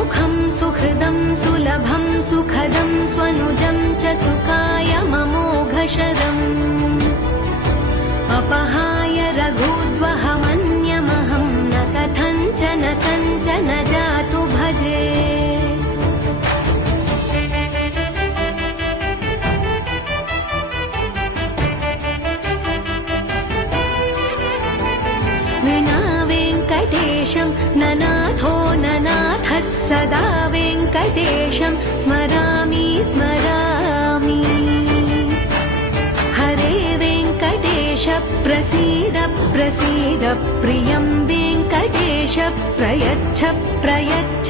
सुमुखं सुहृदं सुलभं सुखदं स्वनुजं च सुखाय ममोघशरम् अपहाय रघुद्वहमन्यमहं न कथञ्चन कञ्चन जातु भजे। विना वेङ्कटेशं ननाथो ननाथः सदा वेङ्कटेशं स्मरामि स्मरामि। हरे वेङ्कटेश प्रसीद प्रसीद प्रियं वेङ्कटेश प्रयच्छ प्रयच्छ।